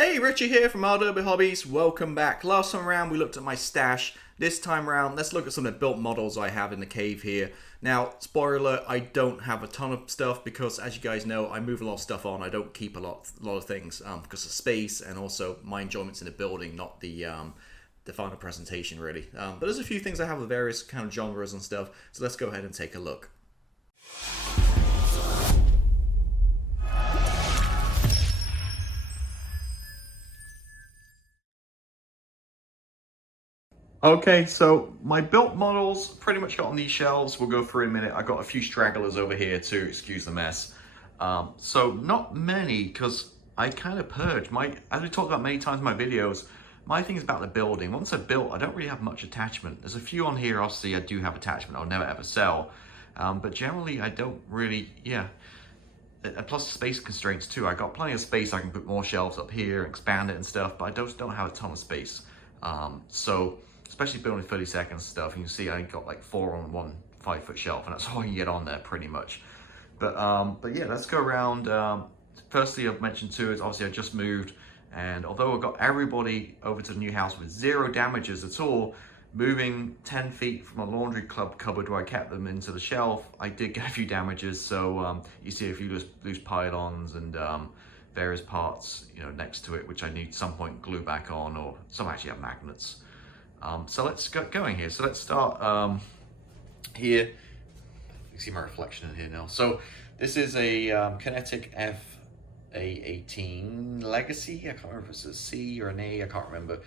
Hey, Richie here from Automotive Hobbies. Welcome back. Last time around we looked at my stash. This time around, let's look at some of the built models I have in the cave here. Now, spoiler alert, I don't have a ton of stuff because, as you guys know, I move a lot of stuff on. I don't keep a lot of things because of space and also my enjoyment's in the building, not the final presentation, really. But there's a few things I have of various kind of genres and stuff, so let's go ahead and take a look. Okay, so my built models pretty much got on these shelves. We'll go through in a minute. I got a few stragglers over here too, excuse the mess. So not many, because I kind of purged. As we talked about many times in my videos, my thing is about the building. Once I've built, I don't really have much attachment. There's a few on here, obviously I do have attachment I'll never ever sell. But generally I don't really, and plus space constraints too. I got plenty of space. I can put more shelves up here, expand it and stuff, but I just don't have a ton of space. So especially building 30 seconds stuff, you can see I got like 4 on one 5-foot shelf, and that's all you get on there pretty much. But yeah, let's go around. Firstly, I've mentioned too is obviously I just moved, and although I got everybody over to the new house with 0 damages at all, moving 10 feet from a laundry club cupboard where I kept them into the shelf, I did get a few damages. So you see a few loose pylons and various parts, next to it, which I need at some point glue back on, or some actually have magnets. So let's get going here. So let's start here. You see my reflection in here now. So this is a Kinetic FA18 Legacy. I can't remember if it's a C or an A. I can't remember.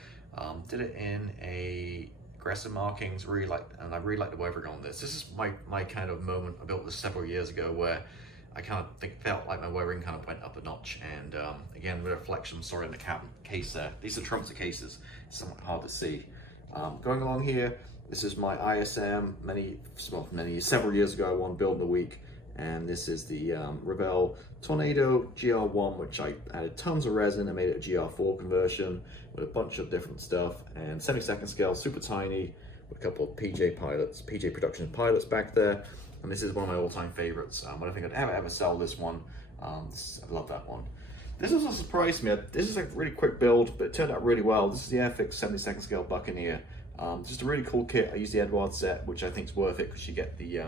Did it in a aggressive markings. And I really like the weathering on this. This is my kind of moment. I built this several years ago where I kind of felt like my weathering kind of went up a notch. And again, the reflection, sorry, in the case there. These are Trump's cases. It's somewhat hard to see. Going along here, this is my ISM. Several years ago, I won Build in the Week, and this is the Revell Tornado GR1, which I added tons of resin and made it a GR4 conversion with a bunch of different stuff, and semi-second scale, super tiny, with a couple of PJ Production pilots back there. And this is one of my all-time favorites. I don't think I'd ever sell this one. I love that one. This also surprised me. This is a really quick build, but it turned out really well. This is the Airfix 72nd scale Buccaneer. Just a really cool kit. I use the Edward set, which I think is worth it because you get the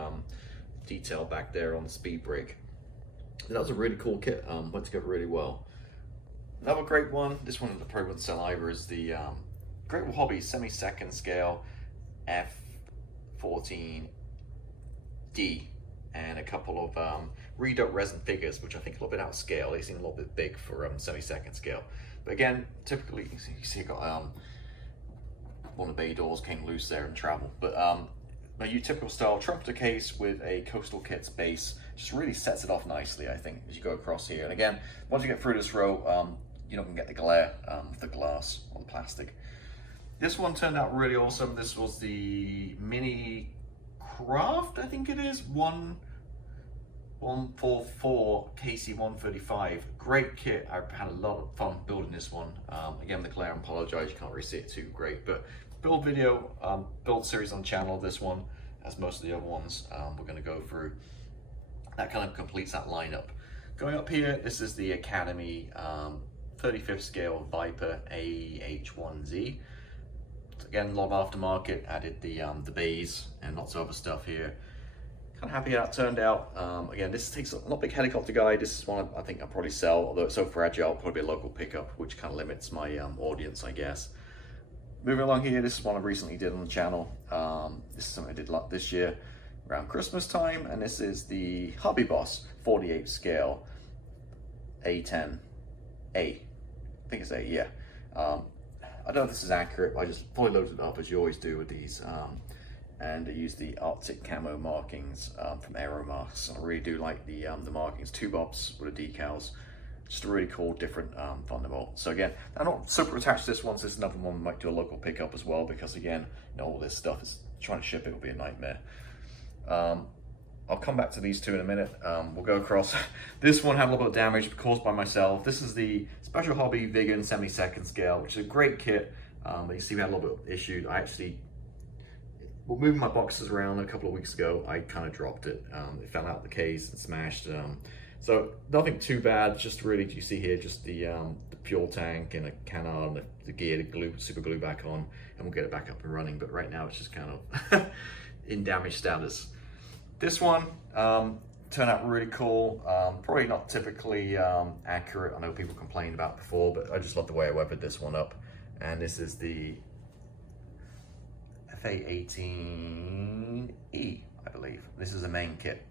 detail back there on the speed brake. That was a really cool kit. Went together really well. Another great one. This one I probably wouldn't sell either. Is the Great Wall Hobby semi-second scale F14D. And a couple of redot resin figures, which I think a little bit out of scale. They seem a little bit big for semi-second scale. But again, typically, you see I got one of the bay doors came loose there in travel. But my typical style trumpeter case with a Coastal Kits base just really sets it off nicely, I think, as you go across here. And again, once you get through this row, you're not gonna get the glare of the glass or the plastic. This one turned out really awesome. This was the Mini Craft, I think it is, 144 KC135. Great kit. I've had a lot of fun building this one. Again, the glare, I apologize, you can't really see it too great, but build video, build series on the channel, this one, as most of the other ones we're going to go through. That kind of completes that lineup. Going up here, this is the Academy 35th scale Viper AH1Z. Again, a lot of aftermarket, added the bays and lots of other stuff here. Kind of happy how it turned out. Again, this takes a not big helicopter guide. This is one I think I'll probably sell, although it's so fragile, it'll probably be a local pickup, which kind of limits my audience, I guess. Moving along here, this is one I recently did on the channel. This is something I did this year around Christmas time, and this is the Hobby Boss 48 scale A10A. I think it's A, yeah. I don't know if this is accurate, but I just fully loaded it up as you always do with these. And I use the Arctic camo markings from Aeromarks. I really do like the markings, 2 bobs with the decals. Just a really cool, different Thunderbolt. So again, I'm not super attached to this one, so this is another one I might do a local pickup as well, because again, all this stuff is trying to ship it will be a nightmare. I'll come back to these two in a minute. We'll go across. This one had a little bit of damage caused by myself. This is the Special Hobby Vegan semi-second scale, which is a great kit. But you see we had a little bit of issue. Well, moving my boxes around a couple of weeks ago, I kind of dropped it. It fell out the case and smashed. So nothing too bad, just really, you see here, just the fuel tank and a canard and the gear to glue, super glue back on, and we'll get it back up and running. But right now it's just kind of in damage status. This one turned out really cool. Probably not typically accurate. I know people complained about before, but I just love the way I weathered this one up. And this is the FA18E, I believe. This is the main kit.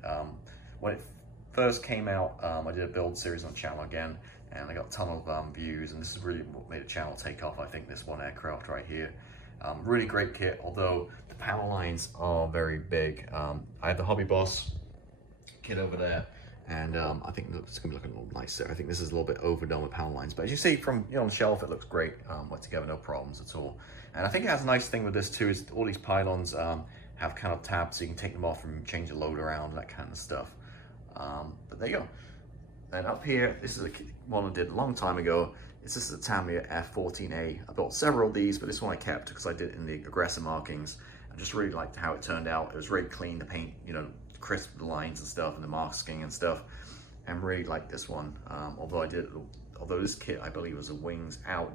When it first came out, I did a build series on the channel again, and I got a ton of views, and this is really what made the channel take off, I think, this one aircraft right here. Really great kit, although the panel lines are very big. I have the Hobby Boss kit over there, and I think it's gonna be looking a little nicer. I think this is a little bit overdone with panel lines, but as you see from on the shelf, it looks great. Went together, no problems at all. And I think it has a nice thing with this too, is all these pylons have kind of tabs, so you can take them off and change the load around, that kind of stuff. But there you go. And up here, this is one I did a long time ago. This is the Tamiya F14A. I built several of these, but this one I kept because I did it in the aggressor markings. I just really liked how it turned out. It was really clean, the paint, you know, crisp the lines and stuff, and the masking and stuff. And really liked this one. Although this kit, I believe, was a wings out.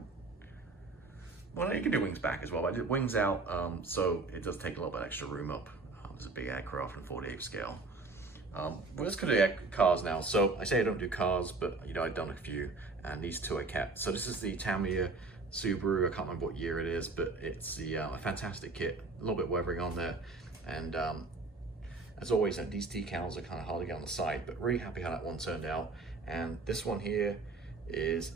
Well, you can do wings back as well. But I did wings out, so it does take a little bit extra room up. It's a big aircraft in 48 scale. We're just gonna do cars now. So I say I don't do cars, but you know, I've done a few, and these two I kept. So this is the Tamiya Subaru. I can't remember what year it is, but it's the a fantastic kit. A little bit weathering on there, and as always, these decals are kind of hard to get on the side, but really happy how that one turned out. And this one here is,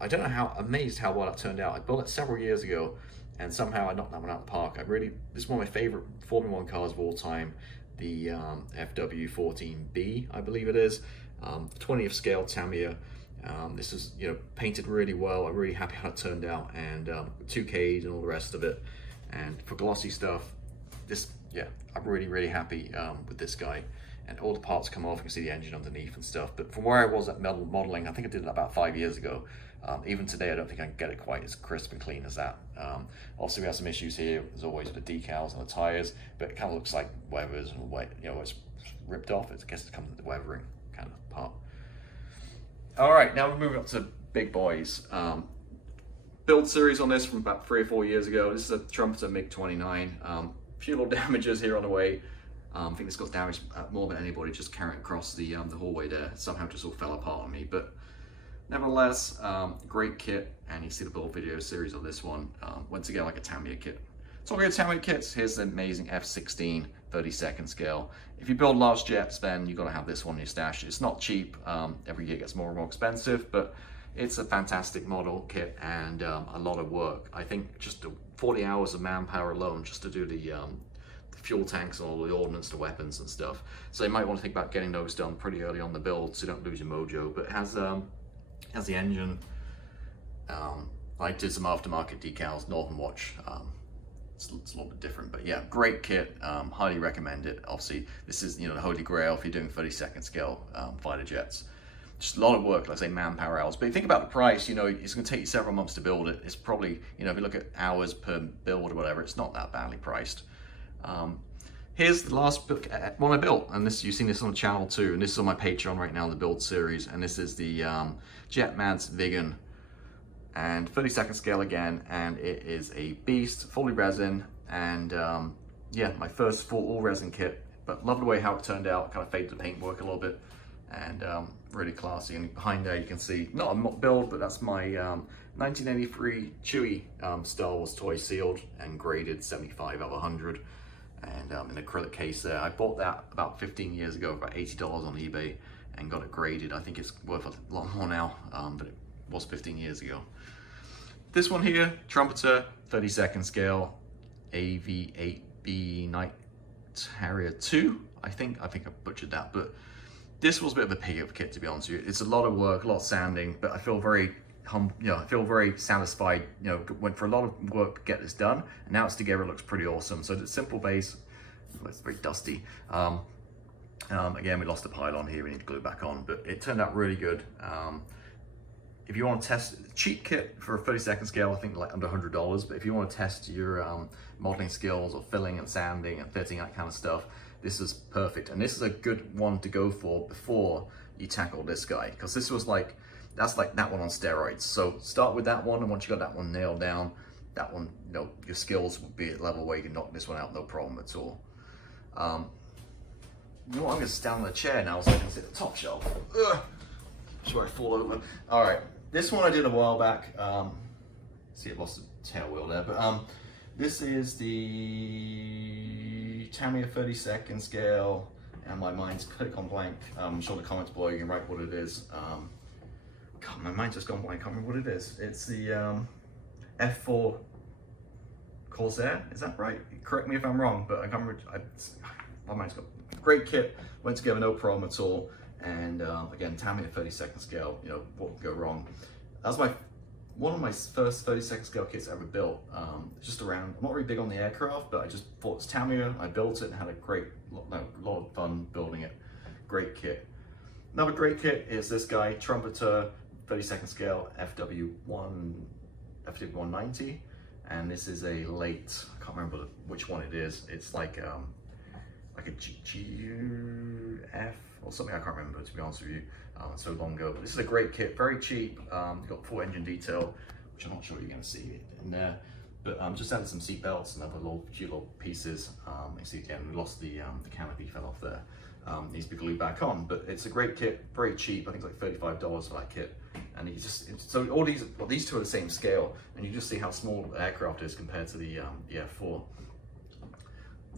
I don't know how, amazed how well that turned out. I built it several years ago, and somehow I knocked that one out of the park. This is one of my favorite Formula 1 cars of all time. The FW14B, I believe it is, 20th scale Tamiya. This is, you know, painted really well. I'm really happy how it turned out, and 2Ks and all the rest of it. And for glossy stuff, I'm really happy with this guy. And all the parts come off. You can see the engine underneath and stuff. But from where I was at modeling, I think I did it about 5 years ago. Even today, I don't think I can get it quite as crisp and clean as that. Also, we have some issues here, as always, with the decals and the tires, but it kind of looks like weathers and it's ripped off. I guess it comes with the weathering kind of part. All right, now we're moving up to big boys. Build series on this from about 3 or 4 years ago. This is a Trumpeter MiG-29. A few little damages here on the way. I think this got damaged more than anybody just carrying across the hallway there. Somehow just all fell apart on me, but nevertheless, great kit, and you see the build video series of this one. Once again, like a Tamiya kit. Talking about Tamiya kits, here's the amazing F16 32nd scale. If you build large jets, then you've got to have this one in your stash. It's not cheap. Every year it gets more and more expensive, but it's a fantastic model kit and a lot of work. I think just 40 hours of manpower alone just to do the fuel tanks and all the ordnance, the weapons and stuff. So you might want to think about getting those done pretty early on the build so you don't lose your mojo. But it has the engine. I did some aftermarket decals, Northern Watch. It's a little bit different, but yeah, great kit. Highly recommend it. Obviously, this is, you know, the holy grail if you're doing 32nd scale fighter jets. Just a lot of work, like I say, manpower hours. But if you think about the price, you know, it's going to take you several months to build it. It's probably, you know, if you look at hours per build or whatever, it's not that badly priced. Here's the last one I built, and this, you've seen this on the channel too, and this is on my Patreon right now, the build series, and this is the Jetmads Vegan, and 32nd scale again, and it is a beast, fully resin, and yeah, my first full all resin kit, but love the way how it turned out. Kind of faded the paintwork a little bit, and really classy. And behind there you can see, not a mock build, but that's my 1983 Chewy Star Wars toy, sealed and graded 75 out of 100, and in an acrylic case there. I bought that about 15 years ago, about $80 on eBay, and got it graded. I think it's worth a lot more now, but it was 15 years ago. This one here, Trumpeter, 32nd scale, AV8B Night Harrier 2. I think I butchered that, but this was a bit of a pig of a kit, to be honest with you. It's a lot of work, a lot of sanding, but I feel very I feel very satisfied. You know, went for a lot of work to get this done, and now it's together. It looks pretty awesome. So the simple base, it's very dusty. Again, we lost a pylon here. We need to glue back on, but it turned out really good. If you want to test cheap kit for a 32nd scale, I think like under $100. But if you want to test your modeling skills or filling and sanding and fitting, that kind of stuff, this is perfect. And this is a good one to go for before you tackle this guy, because this was like, that's like that one on steroids. So start with that one, and once you got that one nailed down, that one, you know, your skills will be at a level where you can knock this one out no problem at all. You know what, I'm gonna stand on the chair now so I can see the top shelf. Ugh. Sure I fall over. All right, this one I did a while back. See, I've lost the tail wheel there, but this is the Tamiya 32nd scale, and my mind's click on blank. I'm sure in the comments below you can write what it is. God, my mind's just gone blank. I can't remember what it is. It's the F4 Corsair. Is that right? Correct me if I'm wrong, but I can't remember. My mind's gone. Great kit, went together no problem at all. And again, Tamiya 32nd scale. You know, what could go wrong? That was one of my first 32nd scale kits I ever built. Just around, I'm not really big on the aircraft, but I just thought it's Tamiya. I built it and had a lot of fun building it. Great kit. Another great kit is this guy, Trumpeter 32nd scale FW190, and this is a late, I can't remember which one it is. It's like a GF or something, I can't remember, to be honest with you. It's so long ago, but this is a great kit, very cheap. You've got full engine detail, which I'm not sure you're going to see in there, but just added some seat belts and other few little pieces. You see again, we lost the canopy, fell off there. Needs to be glued back on, but it's a great kit, very cheap. I think it's like $35 for that kit. And so all these, well, these two are the same scale, and you just see how small the aircraft is compared to the F4.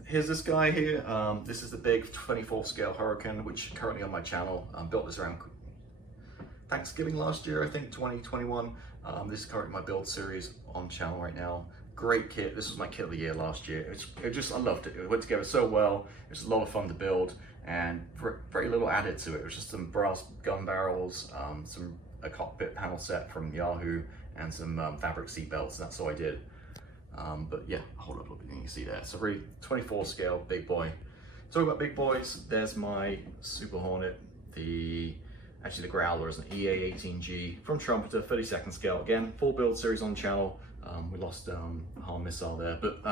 Here's this guy here. This is the big 24 scale Hurricane, which currently on my channel. Built this around Thanksgiving last year, I think 2021. This is currently my build series on channel right now. Great kit. This was my kit of the year last year. I loved it. It went together so well. It was a lot of fun to build, and very little added to it. It was just some brass gun barrels, a cockpit panel set from Yahoo, and some fabric seat belts, and that's all I did. But yeah, hold up a little bit, you can see there. So really 24 scale, big boy. Talking about big boys, there's my Super Hornet. Actually the Growler is an EA-18G from Trumpeter, 32nd scale. Again, full build series on channel. We lost harm missile there, but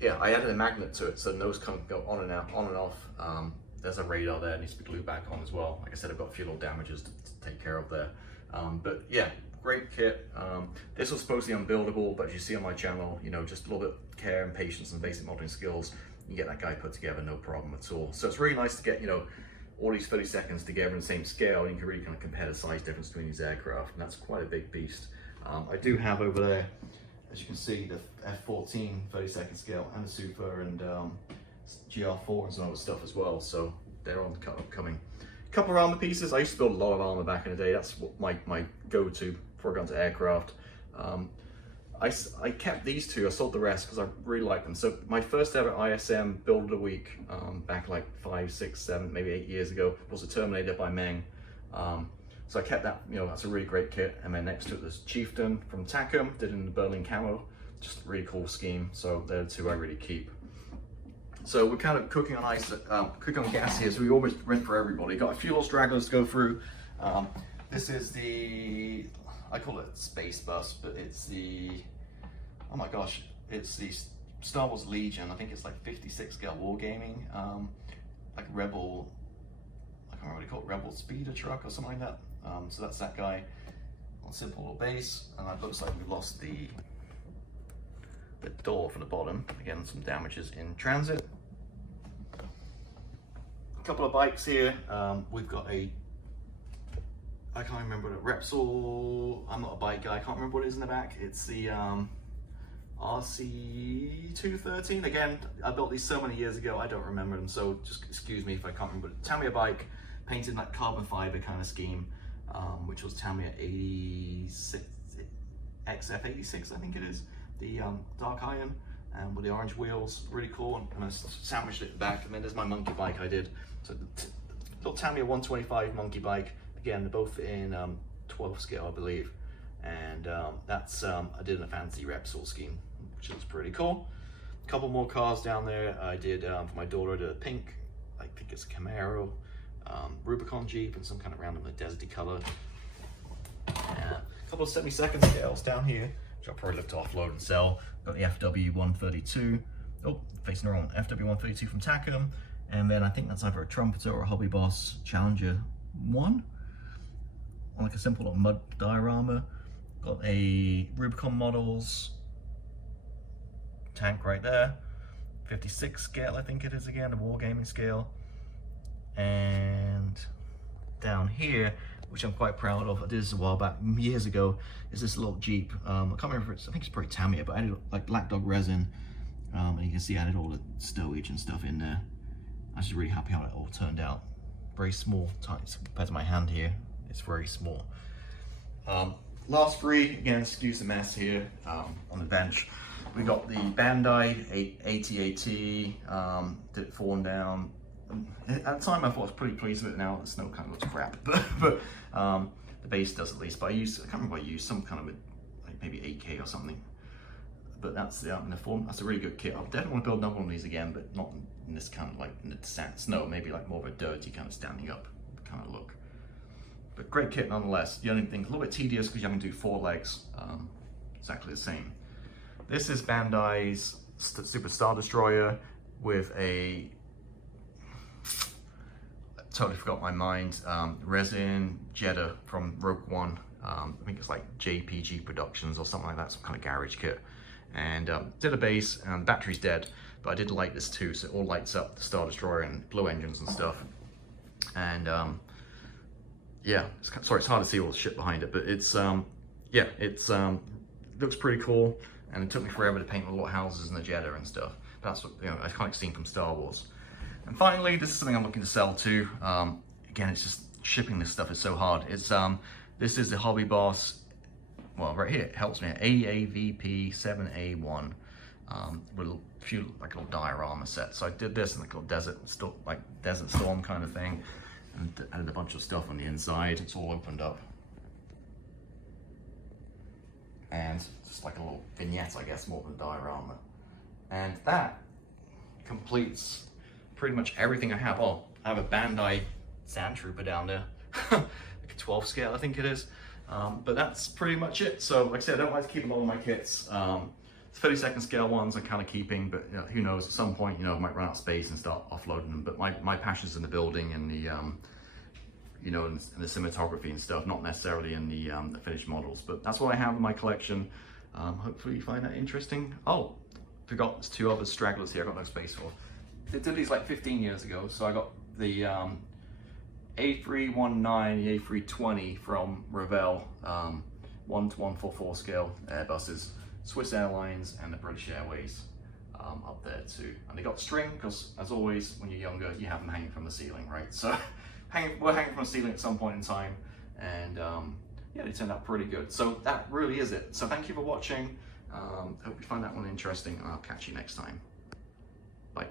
yeah, I added a magnet to it so the nose can go on and out, on and off. There's a radar there, it needs to be glued back on as well. Like I said, I've got a few little damages to take care of there. But yeah, great kit. This was supposed to be unbuildable, but as you see on my channel, you know, just a little bit of care and patience and basic modeling skills, you can get that guy put together, no problem at all. So it's really nice to get, you know, all these 32nds together in the same scale, and you can really kind of compare the size difference between these aircraft, and that's quite a big beast. I do have over there, as you can see, the F-14 32nd scale, and the Super, and GR4 and some other stuff as well, so they're on the upcoming. Couple of armor pieces. I used to build a lot of armor back in the day. That's what my go-to before I got into aircraft. I kept these two. I sold the rest because I really liked them. So my first ever ISM build of the week back like 5, 6, 7, maybe 8 years ago was a Terminator by Meng. So I kept that, you know, that's a really great kit. And then next to it there's Chieftain from Takom, did in the Berlin camo, just a really cool scheme. So they're the two I really keep. So we're kind of cooking on ice, cooking on gas here, so we almost went for everybody. Got a few little stragglers to go through. This is the, I call it Space Bus, but it's the, oh my gosh, it's the Star Wars Legion. I think it's like 56 scale wargaming, like Rebel, I can't remember what you call it, Rebel speeder truck or something like that. So that's that guy on simple little base, and it looks like we lost the door for the bottom. Again, some damages in transit. A couple of bikes here. We've got a, I can't remember what Repsol, I'm not a bike guy, I can't remember what it is in the back. It's the RC213. Again, I built these so many years ago, I don't remember them, so just excuse me if I can't remember. Tamiya bike, painted in that carbon fiber kind of scheme, which was Tamiya 86, XF86, I think it is. The dark iron and with the orange wheels, really cool. And I sandwiched it back. And then there's my monkey bike I did. So the little Tamiya 125 monkey bike. Again, they're both in 12 scale, I believe. And that's I did in a fancy Repsol scheme, which is pretty cool. A couple more cars down there. I did for my daughter. I did a pink, I think it's a Camaro, Rubicon Jeep, and some kind of random like deserty color. A couple of 72nd scales down here, which I'll probably look to offload and sell. Got the FW132, oh, facing the wrong, FW132 from Tacom, and then I think that's either a Trumpeter or a Hobby Boss Challenger 1, on like a simple little mud diorama. Got a Rubicon Models tank right there, 56 scale I think it is again, the wargaming scale. And down here, which I'm quite proud of, I did this a while back, years ago, is this little Jeep. I can't remember if it's, I think it's probably Tamiya, but I added like Black Dog resin, and you can see I added all the stowage and stuff in there. I'm just really happy how it all turned out. Very small, tiny, compared to my hand here, it's very small. Last three, again, excuse the mess here on the bench. We got the Bandai AT-AT, did it falling down. At the time I thought I was pretty pleased with it. Now the snow kind of looks crap, but the base does at least. But I can't remember, I used some kind of like maybe 8K or something. But that's in the form. That's a really good kit. I definitely want to build another one of these again, but not in this kind of like in the snow. Maybe like more of a dirty kind of standing up kind of look. But great kit nonetheless. The only thing a little bit tedious because you have to do 4 legs. Exactly the same. This is Bandai's Super Star Destroyer with a, I totally forgot my mind, resin Jeddah from Rogue One. I think it's like JPG Productions or something like that, some kind of garage kit. And did a base, and the battery's dead, but I did light this too, so it all lights up the Star Destroyer and glow engines and stuff. And yeah, it's hard to see all the shit behind it, but it's yeah, it's looks pretty cool. And it took me forever to paint the little houses and the Jeddah and stuff. But that's what, you know, I kind of seen from Star Wars. And finally, this is something I'm looking to sell too. Again, it's just shipping this stuff is so hard. It's this is the Hobby Boss. Well, right here it helps me. AAVP 7A1 with a few like a little diorama set. So I did this in like a little desert storm kind of thing, and added a bunch of stuff on the inside. It's all opened up. And just like a little vignette, I guess, more than a diorama. And that completes pretty much everything I have. Oh, I have a Bandai Sand Trooper down there, like a 12 scale, I think it is. But that's pretty much it. So, like I said, I don't like to keep a lot of my kits. 32nd scale ones I'm kind of keeping, but you know, who knows? At some point, you know, I might run out of space and start offloading them. But my passion's in the building and the you know, in the cinematography and stuff, not necessarily in the finished models. But that's what I have in my collection. Hopefully you find that interesting. Oh, forgot there's 2 other Stragglers here I got no space for. They did these like 15 years ago, so I got the A319, the A320 from Revell, 1:144 scale Airbuses, Swiss Airlines and the British Airways up there too. And they got string because, as always, when you're younger, you have them hanging from the ceiling, right? So we're hanging from the ceiling at some point in time, and yeah, they turned out pretty good. So that really is it. So thank you for watching. Hope you find that one interesting, and I'll catch you next time. Bye.